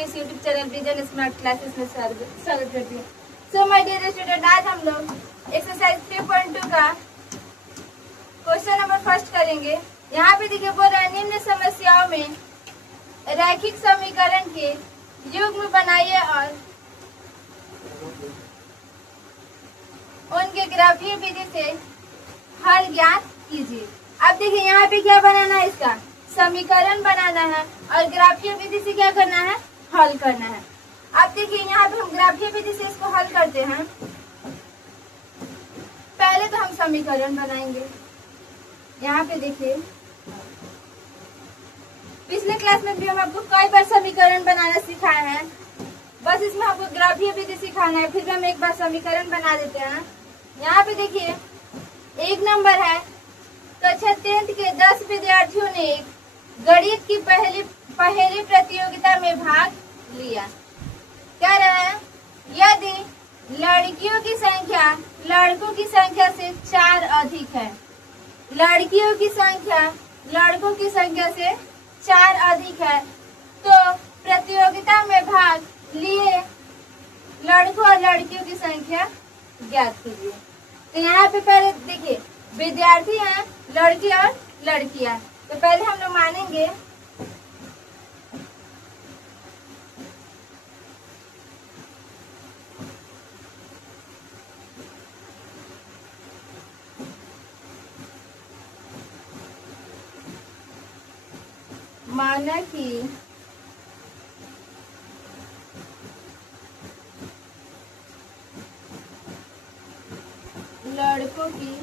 आपके इस YouTube channel vision smart classes में स्वागत करती हूँ। सो माय डियर स्टूडेंट, आज हम लोग एक्सरसाइज 3.2 का क्वेश्चन नंबर फर्स्ट करेंगे। यहाँ पे देखिए बोल रहा है निम्न समस्याओं में रैखिक समीकरण के युग्म बनाइए और उनके ग्राफीय विधि से हल ज्ञात कीजिए। अब देखिए यहाँ पे क्या बनाना है, इसका समीकरण बनाना है और ग्राफीय विधि से क्या करना है, हल करना है। अब देखिए यहाँ पे हम ग्राफीय विधि से इसको हल करते हैं। पहले तो हम समीकरण बनाएंगे। यहाँ पे देखिए पिछले क्लास में भी हम आपको कई बार समीकरण बनाना सिखाए हैं, बस इसमें आपको ग्राफीय विधि सिखाना है। फिर हम एक बार समीकरण बना देते हैं। यहाँ पे देखिए एक नंबर है, कक्षा 10th के 10 विद्यार्थियों ने गणित की पहली प्रतियोगिता में भाग लिया। कह रहा है यदि लड़कियों की संख्या लड़कों की संख्या से 4 अधिक है, लड़कियों की संख्या लड़कों की संख्या से 4 अधिक है, तो प्रतियोगिता में भाग लिए लड़कों और लड़कियों की संख्या ज्ञात कीजिए। तो यहाँ पे पहले देखिए विद्यार्थी हैं लड़के और लड़कियां, तो पहले हम लोग मानेंगे माना कि लड़कों की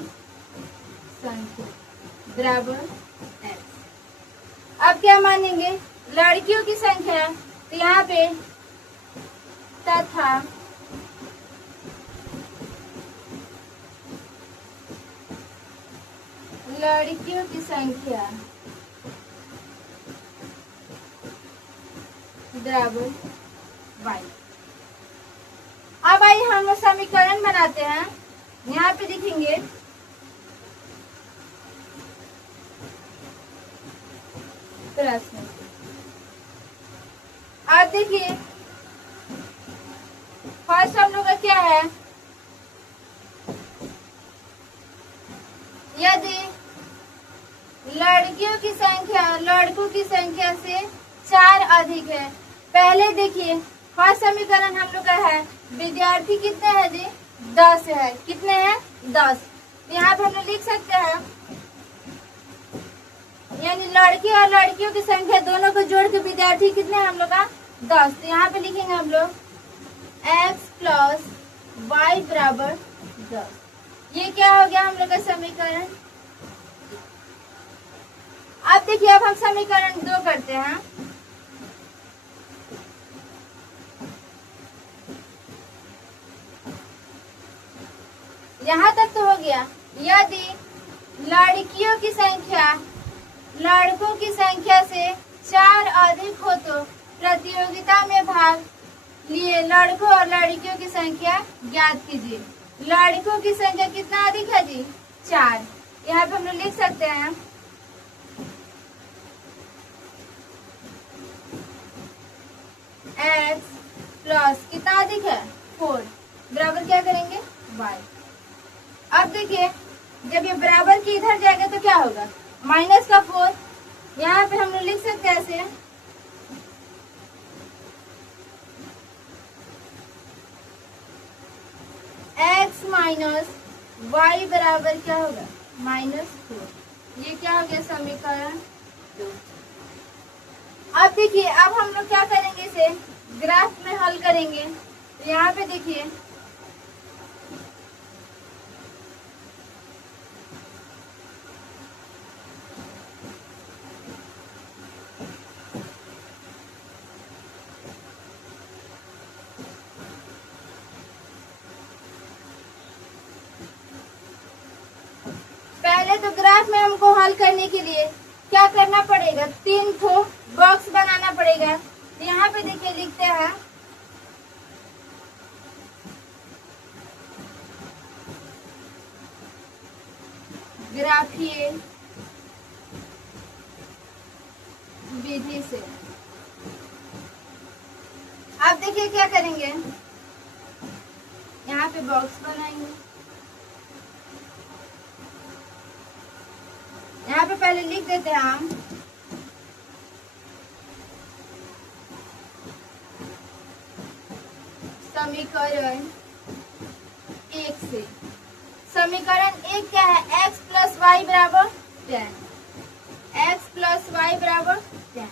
संख्या बराबर x। अब क्या मानेंगे, लड़कियों की संख्या, तो यहाँ पे तथा लड़कियों की संख्या बराबर y। अब आइए हम समीकरण बनाते हैं। यहाँ पे लिखेंगे प्रश्न। अब देखिए फर्स्ट हम लोग का क्या है, यदि लड़कियों की संख्या लड़कों की संख्या से 4 अधिक है। पहले देखिए फर्स्ट समीकरण हम लोग का है विद्यार्थी कितने हैं जी, 10 है। कितने हैं, 10। यहाँ पे हम लोग लिख सकते हैं यानी लड़के और लड़कियों की संख्या दोनों को जोड़ के विद्यार्थी कितने हैं हम लोग का, 10। तो यहाँ पे लिखेंगे हम लोग x प्लस वाई बराबर 10। ये क्या हो गया हम लोग का समीकरण। अब देखिए अब हम समीकरण 2 करते हैं। यहाँ तक तो हो गया, यदि लड़कियों की संख्या लड़कों की संख्या से 4 अधिक हो तो प्रतियोगिता में भाग लिए लड़कों और लड़कियों की संख्या ज्ञात कीजिए। लड़कों की संख्या कितना अधिक है जी, 4। यहाँ पे हम लोग लिख सकते हैं x प्लस कितना अधिक है, 4 बराबर क्या करेंगे, y। अब देखिए जब ये बराबर की इधर जाएगा तो क्या होगा, माइनस का 4। यहाँ पे हम लोग लिख सकते हैं ऐसे x माइनस वाई बराबर क्या होगा, -4। ये क्या हो गया समीकरण 2। अब देखिए अब हम लोग क्या करेंगे, इसे ग्राफ में हल करेंगे। तो यहाँ पे देखिए पहले तो ग्राफ में हमको हल करने के लिए क्या करना पड़ेगा, 3 ठो बॉक्स बनाना पड़ेगा। तो यहाँ पे देखिए लिखते हैं ग्राफीय विधि से देखिए क्या करेंगे, यहाँ पे बॉक्स बनाएंगे। यहाँ पे पहले लिख देते हैं हम समीकरण 1 से। समीकरण 1 क्या है, x प्लस वाई बराबर 10, x प्लस वाई बराबर 10।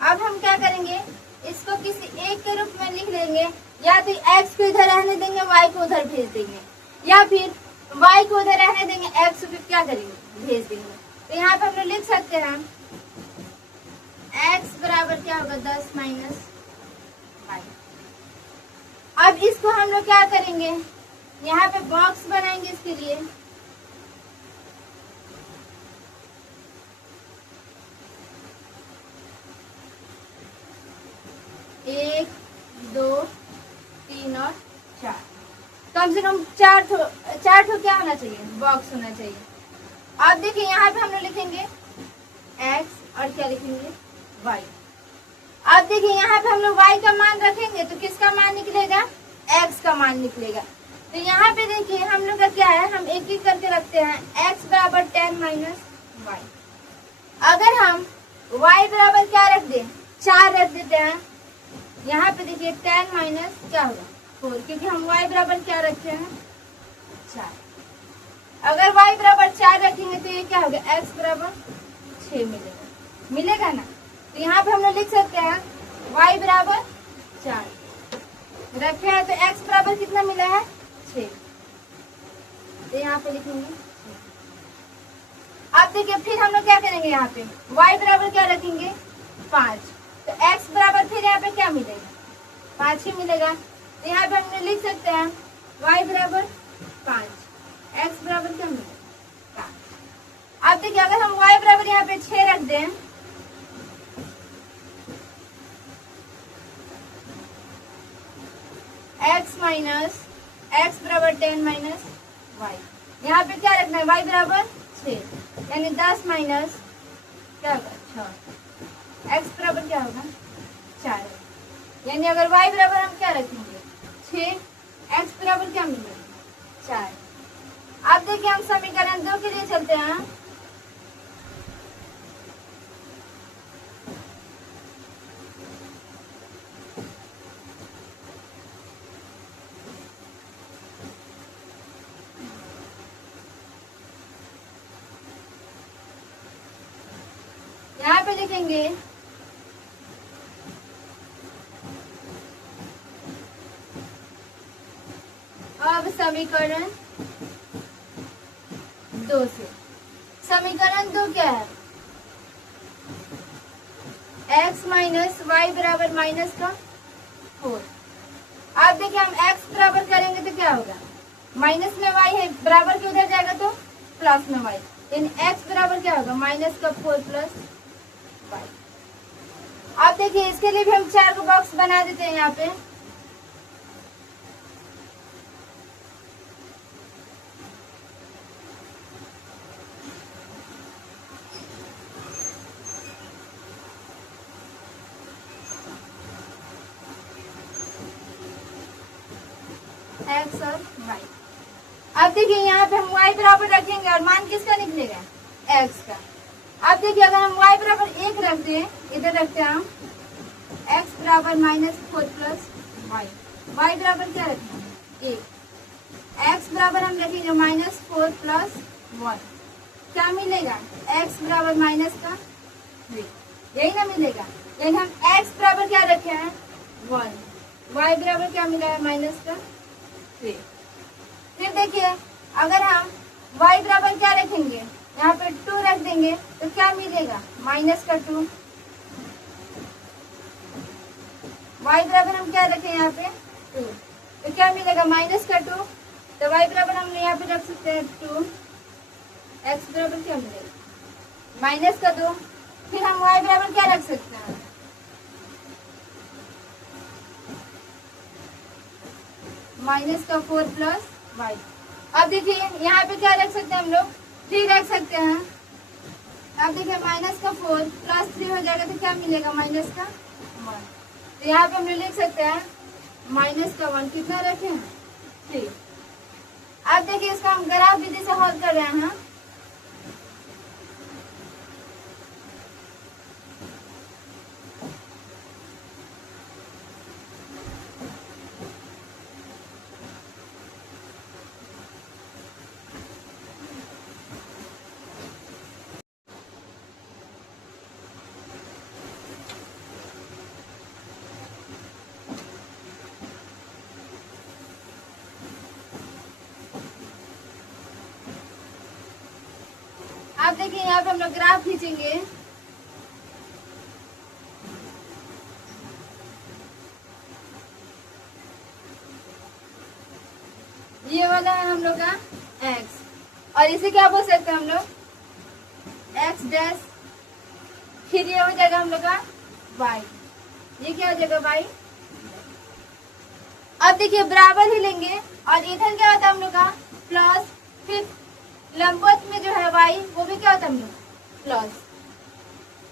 अब हम क्या करेंगे, इसको किसी एक के रूप में लिख लेंगे, या तो x को इधर रहने देंगे, y को उधर भेज देंगे, या फिर y को उधर रहने देंगे, x को क्या करेंगे, भेज देंगे। तो यहाँ पे हम लोग लिख सकते हैं x बराबर क्या होगा 10 माइनस वाई। अब इसको हम लोग क्या करेंगे, यहाँ पे बॉक्स बनाएंगे इसके लिए। एक, दो, तीन और चार, कम से कम चार ठो क्या होना चाहिए, बॉक्स होना चाहिए। अब देखिए यहाँ पे हम लोग लिखेंगे x और क्या लिखेंगे y। अब देखिए यहाँ पे हम लोग y का मान रखेंगे तो किसका मान निकलेगा, x का मान निकलेगा। तो यहाँ पे देखिए हम लोग का क्या है, हम एक एक करके रखते हैं, x बराबर 10 माइनस वाई। अगर हम y बराबर क्या रख दें, 4 रख देते हैं, यहाँ पे देखिए 10 माइनस क्या होगा 4, क्योंकि हम y बराबर क्या रखे हैं 4। अगर y बराबर 4 रखेंगे तो ये क्या होगा, x बराबर 6 मिलेगा ना। तो यहाँ पे हम लोग लिख सकते हैं y बराबर 4 रखे हैं, तो x बराबर कितना मिला है 6। तो यहाँ पे लिखेंगे। अब देखिए फिर हम लोग क्या करेंगे, यहाँ पे y बराबर क्या रखेंगे 5, तो x बराबर फिर यहाँ पे क्या मिलेगा 5 ही मिलेगा। तो यहाँ पे हम लोग लिख सकते हैं y बराबर 5, x बराबर क्या मिलेगा 5। अब देखिए अगर हम y बराबर यहाँ पे 6 रख दें, x बराबर 10 माइनस वाई, यहाँ पे क्या रखना है y बराबर 6, यानी 10 माइनस क्या होगा 6, x बराबर क्या होगा 4। यानी अगर y बराबर हम क्या रखेंगे 6, x बराबर क्या मिलेगा 4। अब देखिए हम समीकरण 2 के लिए चलते हैं। यहाँ पे लिखेंगे अब समीकरण 2 से। समीकरण 2 क्या है, x माइनस वाई बराबर माइनस का 4। अब देखिए हम x बराबर करेंगे तो क्या होगा, माइनस में y है, बराबर के उधर जाएगा तो प्लस में y, यानी x बराबर क्या होगा माइनस का 4 प्लस y। अब देखिए इसके लिए भी हम 4 को बॉक्स बना देते हैं यहाँ पे। x और y। अब देखिए यहाँ पे हम y बराबर रखेंगे और मान किसका निकलेगा x का। अब देखिए अगर हम y बराबर 1 रख दें, इधर रखते हैं हम x बराबर माइनस 4 प्लस y, y बराबर क्या रखना है 1, x बराबर हम रखेंगे माइनस 4 प्लस 1, क्या मिलेगा x बराबर माइनस का 3, यही ना मिलेगा। यानी हम x बराबर क्या रखे हैं 1, y बराबर क्या मिला है माइनस का 3। फिर देखिए अगर हम y बराबर क्या रखेंगे, यहाँ पे 2 रख देंगे तो क्या मिलेगा माइनस का 2। y बराबर हम क्या रखें यहाँ पे 2, तो क्या मिलेगा माइनस का 2। तो y बराबर हम यहाँ पे रख सकते हैं 2, x बराबर क्या मिलेगा माइनस का 2। फिर हम y बराबर क्या रख सकते हैं माइनस का 4 प्लस y। अब देखिए यहाँ पे क्या रख सकते हैं हम लोग 3 रख सकते हैं। अब देखिए माइनस का 4 प्लस 3 हो जाएगा तो क्या मिलेगा माइनस का 1। तो यहाँ पे हम लोग लिख सकते हैं माइनस का 1 कितना रखे हैं 3। अब देखिए इसका हम ग्राफ विधि से हल कर रहे हैं। आप देखिए यहाँ पे हम लोग ग्राफ खींचेंगे। ये वाला है हम लोग का x और इसे क्या बोल सकते हैं हम लोग x डैश, फिर ये हो जाएगा हम लोग का y, ये क्या हो जाएगा y। अब देखिए बराबर ही लेंगे और इधर क्या होता है हम लोग का प्लस, फिर लंबवत में जो है y वो भी क्या होता है हम लोग प्लस।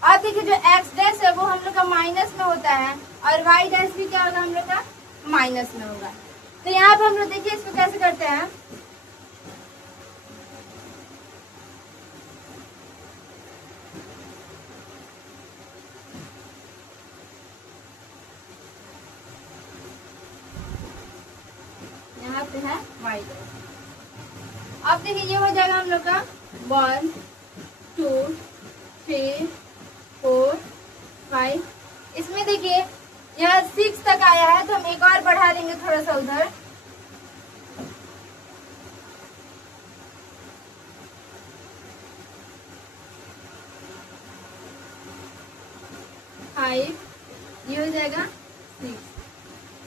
अब देखिए जो x डैश है वो हम लोग का माइनस में होता है और y डैश भी क्या होगा हम लोग का माइनस में होगा। तो यहाँ पे हम लोग देखिए इसको कैसे करते हैं। यहाँ पे है y डैश। अब देखिए ये हो जाएगा हम लोग का 1 2 3 4 5। इसमें देखिए यहाँ 6 तक आया है तो हम एक और बढ़ा देंगे थोड़ा सा उधर। ये हो जाएगा 6,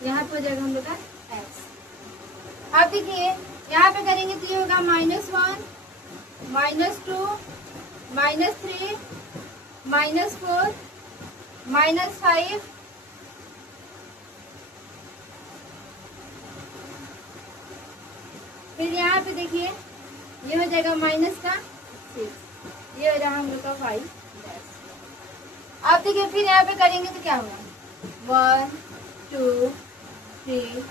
यहाँ पे हो जाएगा हम लोग का x। अब देखिए यहाँ पे करेंगे तो ये होगा -1 -2 -3 -4 -5 फिर यहाँ पे देखिए ये हो जाएगा माइनस का 6, ये हो जाएगा हम लोग का 5। अब देखिए फिर यहाँ पे करेंगे तो क्या होगा 1 2 3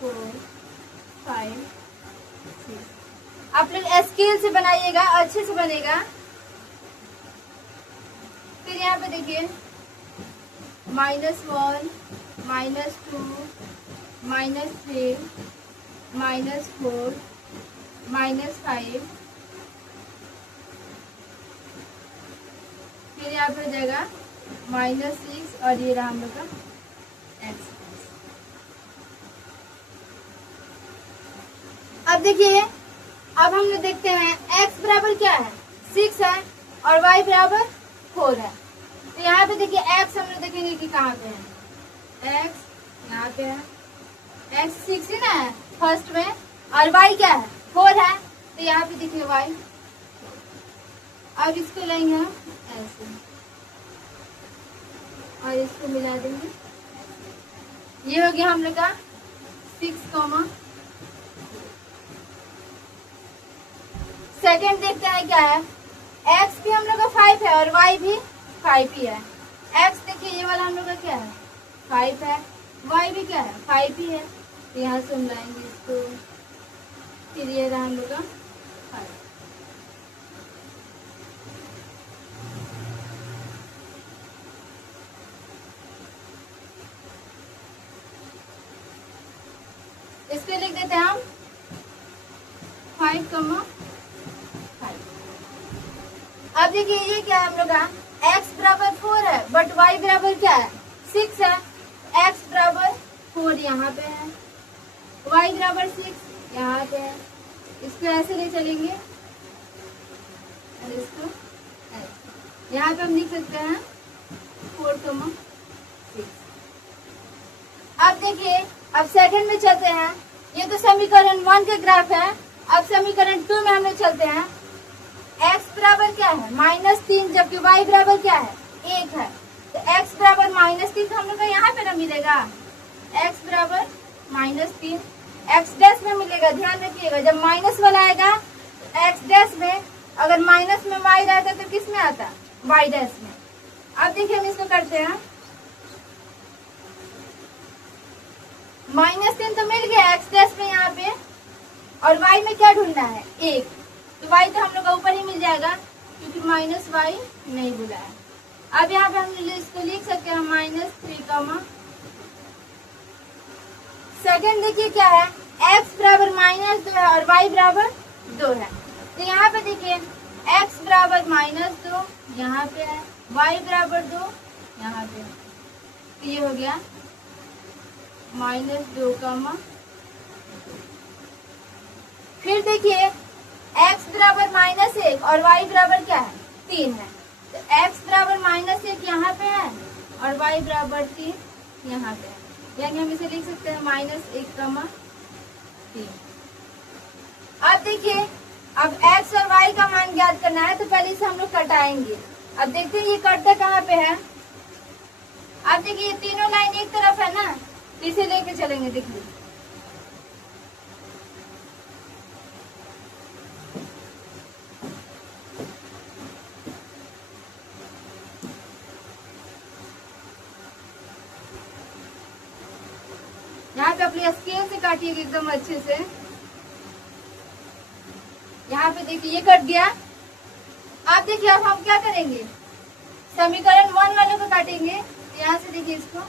4 5 6। आप लोग स्केल से बनाइएगा, अच्छे से बनेगा। फिर यहाँ पे देखिए -1 -2 -3 -4 -5 फिर यहाँ पे हो जाएगा -6 और ये रहा हम लोग का x। अब देखिए अब हम लोग देखते हैं x बराबर क्या है 6 है और y बराबर 4 है। तो यहाँ पे देखिए x हम लोग देखेंगे कि कहाँ पे है। x यहाँ पे है, x 6 है ना फर्स्ट में, और y क्या है 4 है। तो यहाँ पे देखिए y। अब इसको लेंगे हम ऐसे और इसको मिला देंगे, ये हो गया हम लोग का 6, सेकेंड देखते हैं क्या है। x भी हम लोग का 5 है और y भी 5 ही है। x देखिए ये वाला हम लोग का क्या है 5 है, y भी क्या है 5 ही है। तो यहाँ से हम लाएंगे इसको, फिर ये रहा हम लोग का 5। इसको लिख देते हैं हम 5, 5। अब देखिए ये क्या है हम लोग का x बराबर 4 है बट y बराबर क्या है 6 है। x बराबर 4 यहाँ पे है, y बराबर 6 यहाँ पे है। इसको ऐसे ले चलेंगे और इसको ऐसे। यहाँ पे हम लिख सकते हैं 4, 6। अब देखिए अब सेकंड में चलते हैं। ये तो समीकरण 1 के ग्राफ है। अब समीकरण 2 में हम लोग चलते हैं। x बराबर क्या है -3, जबकि y बराबर क्या है 1 है। तो x बराबर -3 हम लोग का यहाँ पे ना मिलेगा, x बराबर -3 x डैश में मिलेगा। ध्यान रखिएगा जब माइनस वाला आएगा तो x डैश में, अगर माइनस में y रहता तो किस में आता y डैश में। अब देखिए हम इसको करते हैं। -3 तो मिल गया एक्स डैश में यहाँ पे, और वाई में क्या ढूंढना है 1, तो वाई तो हम लोग को ऊपर ही मिल जाएगा क्योंकि माइनस वाई नहीं बोला है। अब यहाँ पे हम इसको लिख सकते हैं -3, सेकंड देखिए क्या है, x बराबर -2 है और y बराबर 2 है। तो यहाँ पे देखिए x बराबर -2 यहाँ पे है, y बराबर 2 यहाँ पे, तो ये हो गया -2, फिर देखिए x बराबर -1 और y बराबर क्या है 3 है, तो x बराबर -1 यहाँ पे है और y बराबर 3 यहाँ पे है, यानी हम इसे लिख सकते हैं -1, 3। अब देखिए अब x और y का मान ज्ञात करना है, तो पहले इसे हम लोग कटाएंगे। अब देखते हैं ये कटता कहाँ पे है। अब देखिए ये तीनों लाइन एक तरफ है ना, तो इसे लेके चलेंगे। देखिए यहाँ पे अपनी स्केल से काटिएगा एकदम अच्छे से। यहाँ पे देखिए ये कट गया। आप देखिए अब हम क्या करेंगे, समीकरण 1 वाले को काटेंगे। तो यहाँ से देखिए इसको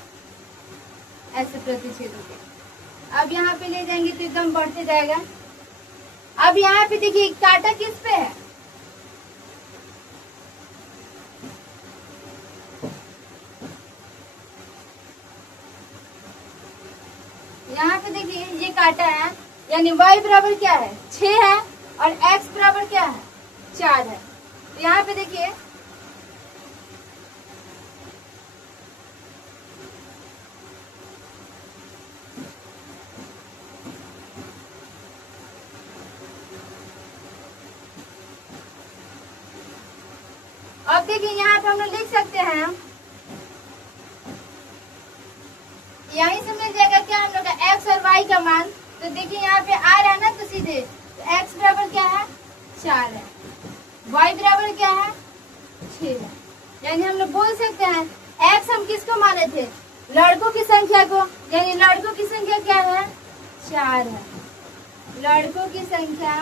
ऐसे प्रतिच्छेद हो गया। अब यहाँ पे ले जाएंगे तो एकदम बढ़ते जाएगा। अब यहाँ पे देखिए काटा किस पे है, यहाँ पे देखिए ये काटा है, यानी y बराबर क्या है 6 है और x बराबर क्या है 4 है। तो यहाँ पे देखिए अब देखिए यहाँ पे हम लोग लिख सकते हैं, यहीं से मिल जाएगा क्या हम लोग का x और y का मान। तो देखिए यहाँ पे आ रहा है ना, तो सीधे तो x बराबर क्या है 4 है, y बराबर क्या है 6 है। यानी हम लोग बोल सकते हैं x हम किसको माने थे, लड़कों की संख्या को, यानी लड़कों की संख्या क्या है 4 है। लड़कों की संख्या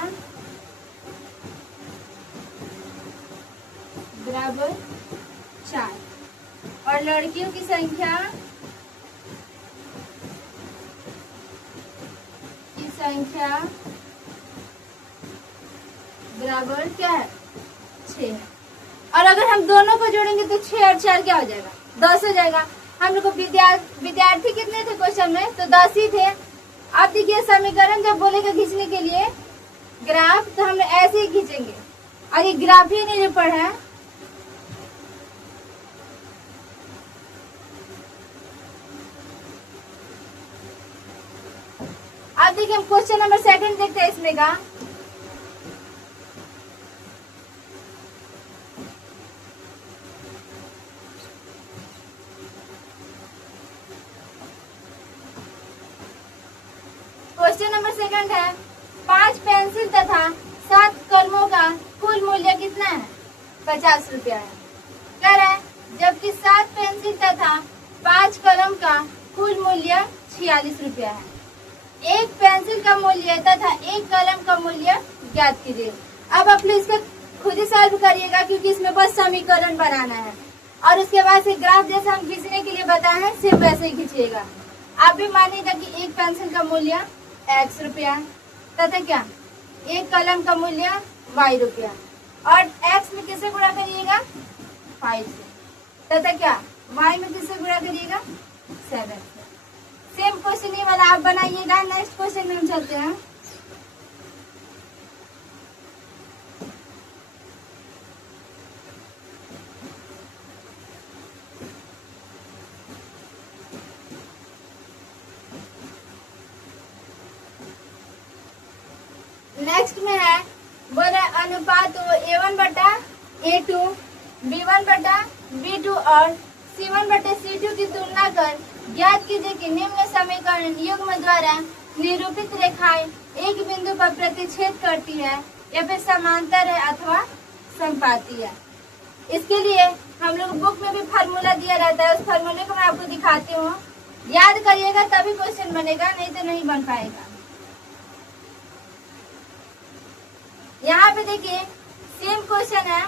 बराबर 4 और लड़कियों की संख्या बराबर क्या है 6 है। और अगर हम दोनों को जोड़ेंगे तो 6 और 4 क्या हो जाएगा 10 हो जाएगा। हम लोग को विद्यार्थी कितने थे क्वेश्चन में, तो 10 ही थे। अब देखिए समीकरण जब बोलेगा खींचने के लिए ग्राफ, तो हम ऐसे ही खींचेंगे। और ये ग्राफ ही नहीं पढ़ा है, अब देखिए हम क्वेश्चन नंबर 2 देखते हैं इसमें का। क्वेश्चन नंबर 2 है 5 पेंसिल तथा 7 कलमों का कुल मूल्य कितना है 50 रुपया है। कह रहा है जबकि 7 पेंसिल तथा 5 कलम का कुल मूल्य 46 रुपया है। एक पेंसिल का मूल्य तथा एक कलम का मूल्य ज्ञात कीजिए। अब आप लोग इसका खुद ही सॉल्व करिएगा, क्योंकि इसमें बस समीकरण बनाना है और उसके बाद से ग्राफ जैसा हम खींचने के लिए बताए हैं सिर्फ वैसे ही खींचिएगा। आप भी मानिएगा कि एक पेंसिल का मूल्य x रुपया तथा क्या एक कलम का मूल्य y रुपया, और x में किससे गुणा करिएगा 5 से, तथा क्या y में किससे गुणा करिएगा 7 से। सेम क्वेश्चन ये वाला आप बनाइएगा। नेक्स्ट क्वेश्चन में हम चलते हैं। नेक्स्ट में है बोला अनुपात A1/A2, B1/B2 और C1/C2 की तुलना कर ज्ञात कीजिए कि निम्न समीकरण युग्म द्वारा निरूपित रेखाएं एक बिंदु पर प्रतिच्छेद करती है या फिर समांतर है अथवा संपाती है। इसके लिए हम लोग बुक में भी फार्मूला दिया रहता है, उस फार्मूले को मैं आपको दिखाती हूँ। याद करिएगा तभी क्वेश्चन बनेगा, नहीं तो नहीं बन पाएगा। यहाँ पे देखिए सेम क्वेश्चन है,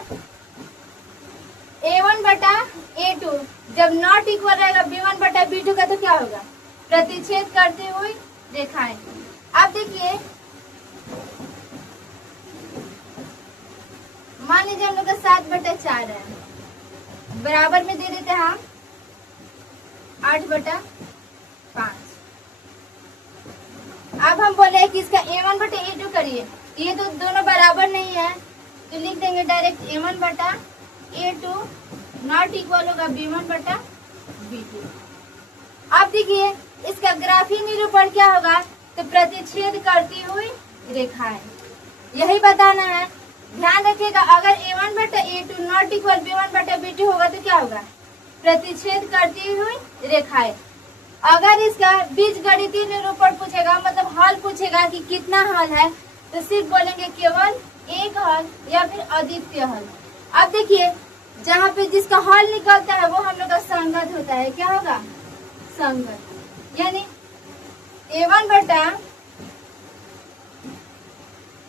A1 बटा A2 जब नॉट इक्वल रहेगा B1 बटा B2 का तो क्या होगा, प्रतिच्छेद करते हुए रेखाएं। अब देखिए मान लीजिए हम लोग का 7/4 है, बराबर में दे देते हैं हम 8/5। अब हम बोले कि इसका A1 बटा A2 करिए, ये तो दोनों बराबर नहीं है तो लिख देंगे डायरेक्ट A1 बटा A2 नॉट इक्वल होगा B1 बटा B2। अब देखिए इसका ग्राफीय निरूपण क्या होगा, तो प्रतिच्छेद करती हुई रेखाएं, यही बताना है। ध्यान रखिएगा अगर A1 बटा A2 नॉट इक्वल B1 बटा B2 होगा तो क्या होगा, प्रतिच्छेद करती हुई रेखाएं। अगर इसका बीजगणितीय निरूपण पूछेगा, मतलब हल पूछेगा कि कितना हल है, तो सिर्फ बोलेंगे केवल एक हल या फिर अद्वितीय हल। अब देखिए जहाँ पे जिसका हल निकलता है वो हम लोग का संगत होता है, क्या होगा, संगत। यानी A1 बटा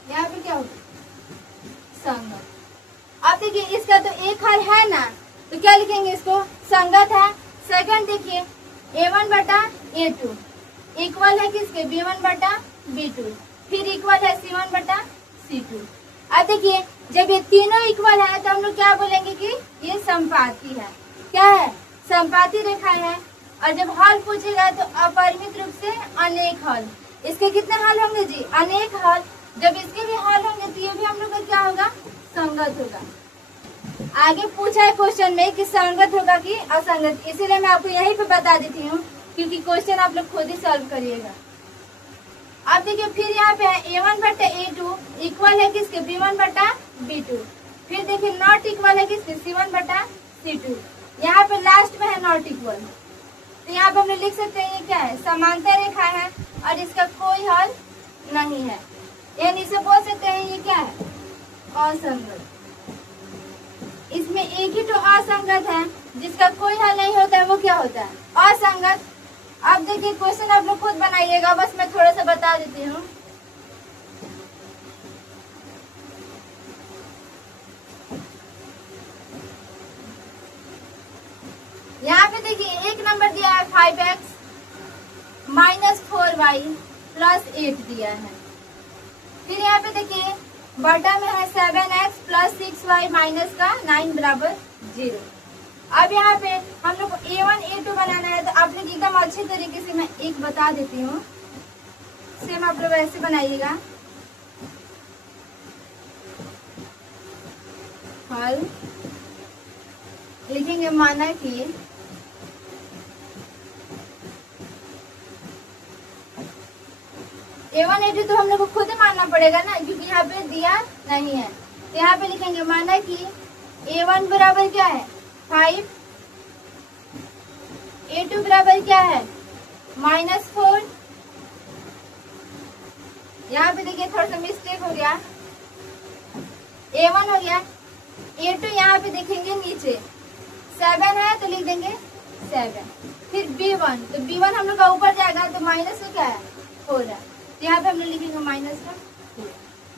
यहाँ पे क्या होगा, संगत। अब देखिए इसका तो एक हल है ना, तो क्या लिखेंगे, इसको संगत है। सेकंड देखिए A1 बटा A2 इक्वल है किसके, B1 बटा B2, फिर इक्वल है C1 बटा C2। अब देखिए जब ये तीनों इक्वल है तो हम लोग क्या बोलेंगे कि ये संपाती है, क्या है, संपाती रेखा है। और जब हल पूछेगा तो अपरिमित रूप से अनेक हल, इसके कितने हल होंगे जी, अनेक हल। जब इसके भी हल होंगे तो ये भी हम लोग का क्या होगा, संगत होगा। आगे पूछा है क्वेश्चन में कि संगत होगा कि असंगत, इसीलिए मैं आपको यहीं पे बता देती हूँ क्योंकि क्वेश्चन आप लोग खुद ही सॉल्व करिएगा। अब देखिए फिर यहाँ पे है A1 बटा A2 इक्वल है किसके, B1 बटा B2, फिर देखिए नॉट इक्वल है किसके, C1 बटा C2। यहाँ पे लास्ट में है नॉट इक्वल, तो यहाँ पे हम लोग लिख सकते हैं ये क्या है, समांतर रेखा है और इसका कोई हल नहीं है, यानी इसे बोल सकते हैं ये क्या है, असंगत। इसमें एक ही तो असंगत है, जिसका कोई हल नहीं होता है वो क्या होता है, असंगत। अब देखिए क्वेश्चन आप लोग खुद बनाइएगा, बस मैं थोड़ा सा बता देती हूँ। यहाँ पे देखिए एक नंबर दिया है 5x माइनस 4y प्लस 8 दिया है। फिर यहाँ पे देखिए बटा में है 7x प्लस 6y माइनस का 9 बराबर 0। अब यहाँ पे हम लोग को A1 A2 बनाना है, तो आप लोग एकदम अच्छे तरीके से मैं एक बता देती हूँ, सेम आप लोग ऐसे बनाइएगा। हल लिखेंगे माना कि A1 A2 तो हम लोग को खुद ही मानना पड़ेगा ना, क्योंकि यहाँ पे दिया नहीं है। तो यहाँ पे लिखेंगे माना कि A1 बराबर क्या है 5, A2 बराबर क्या है -4। यहाँ पे देखिए थोड़ा सा मिस्टेक हो गया, A1 हो गया, A2 यहाँ पे देखेंगे नीचे 7 है तो लिख देंगे 7, फिर B1, तो B1 हम लोग का ऊपर जाएगा तो माइनस में क्या है 4 है, तो यहाँ पे हम लोग लिखेंगे -4।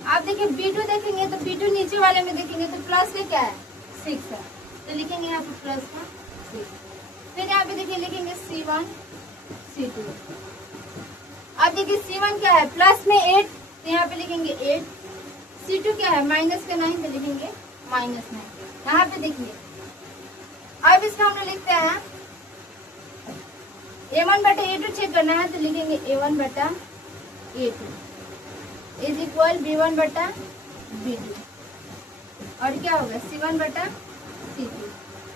आप देखिए B2 देखेंगे तो B2 नीचे वाले में देखेंगे तो प्लस से क्या है 6 है, तो लिखेंगे यहाँ पे प्लस का 6। फिर यहाँ पे देखिए लिखेंगे C1 C2। अब देखिए C1 क्या है प्लस में 8, तो यहाँ पे लिखेंगे 8। C2 क्या है माइनस का 9, तो लिखेंगे -9। यहाँ पे देखिए अब इसका हम लोग लिखते हैं A1 बटा A2 चेक करना है, तो लिखेंगे A1 बटा A2 इज इक्वल B1 बटा B2, और क्या होगा C1 बटा C2।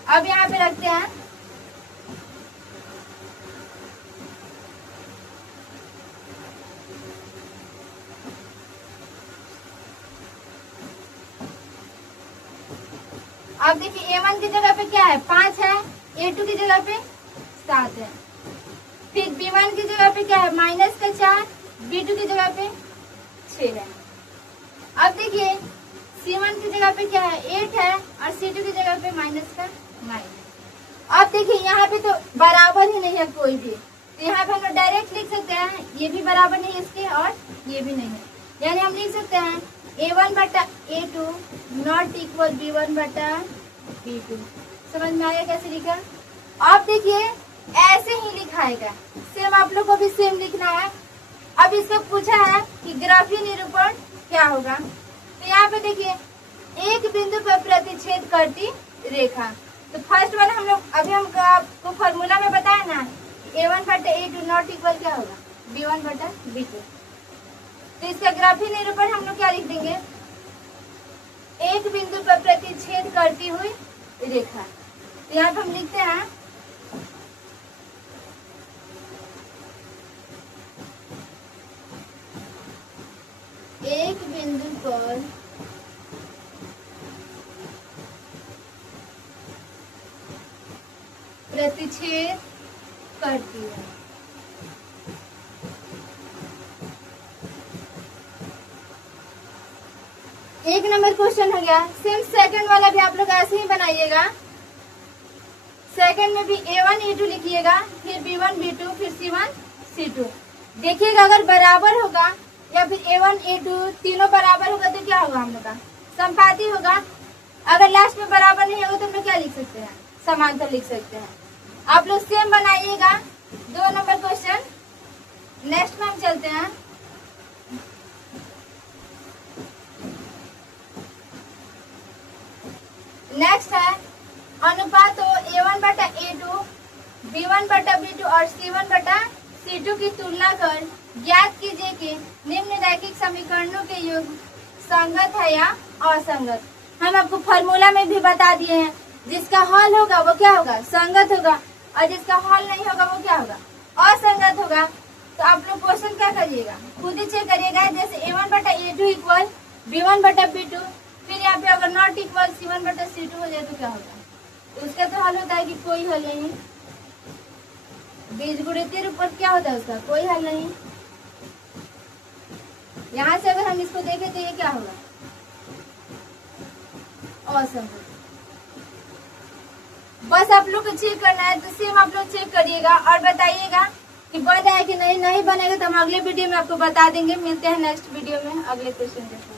अब यहाँ पे रखते हैं अब देखिए A1 की जगह पे क्या है 5 है, A2 की जगह पे 7 है, फिर B1 की जगह पे क्या है -4, B2 की जगह पे 6 है। अब देखिए C1 की जगह पे क्या है 8 है और C2 की जगह पे -9 है। अब देखिए यहाँ पे तो बराबर ही नहीं है कोई भी, तो यहाँ पे हम लोग डायरेक्ट लिख सकते हैं, ये भी बराबर नहीं है इसके और ये भी नहीं है, यानी हम लिख सकते हैं A1 बटा A2 नॉट इक्वल B1 बटा B2। समझ में आया कैसे लिखा? अब देखिए ऐसे ही लिखाएगा, सेम आप लोग को भी सेम लिखना है। अब इसको पूछा है कि ग्राफीय निरूपण क्या होगा, तो यहाँ पे देखिए एक बिंदु पर प्रतिच्छेद करती रेखा। तो फर्स्ट वाला हम लोग अभी हम आपको फॉर्मूला में बताया ना, A1 बटा A2 नॉट इक्वल क्या होगा B1 बटा B2। तो इसका ग्राफीय निरूपण हम लोग क्या लिख देंगे, एक बिंदु पर प्रतिच्छेद करती हुई रेखा। तो यहाँ पे हम लिखते हैं एक बिंदु पर प्रतिच्छेद करती है। एक नंबर क्वेश्चन हो गया। सेम सेकंड वाला भी आप लोग ऐसे ही बनाइएगा। सेकंड में भी A1 A2 लिखिएगा, फिर B1 B2, फिर C1 C2। देखिएगा अगर बराबर होगा या फिर A1 A2 तीनों बराबर होगा तो क्या होगा हम लोग का समपाती होगा। अगर लास्ट में बराबर नहीं होगा तो हम लोग क्या लिख सकते हैं, समांतर लिख सकते हैं। आप लोग सेम बनाइएगा 2 नंबर क्वेश्चन। नेक्स्ट में हम चलते हैं। नेक्स्ट है अनुपात हो A1 बटा A2, B1 बटा B2 और C1 बटा C2 की तुलना कर ज्ञात कीजिए कि निम्न रैखिक समीकरणों के योग संगत है या असंगत। हम आपको फॉर्मूला में भी बता दिए हैं, जिसका हल होगा वो क्या होगा, संगत होगा, और जिसका हल नहीं होगा वो क्या होगा, असंगत होगा। तो आप लोग क्वेश्चन क्या करिएगा, खुद ही चेक करिएगा। जैसे A1 बटा A2 इक्वल B1 बटा B2, फिर यहाँ पे अगर नॉट इक्वल C1 बटा C2 हो जाए तो क्या होगा, उसका तो हल होता है कि कोई हल नहीं। बीजगणितीय रूप पर क्या होता है उसका, कोई हल नहीं। यहाँ से अगर हम इसको देखें तो ये क्या होगा, असंगत। बस आप लोग को चेक करना है, तो सेम आप लोग चेक करिएगा और बताइएगा कि बन है कि नहीं। नहीं बनेगा तो हम अगले वीडियो में आपको बता देंगे। मिलते हैं नेक्स्ट वीडियो में अगले क्वेश्चन के साथ।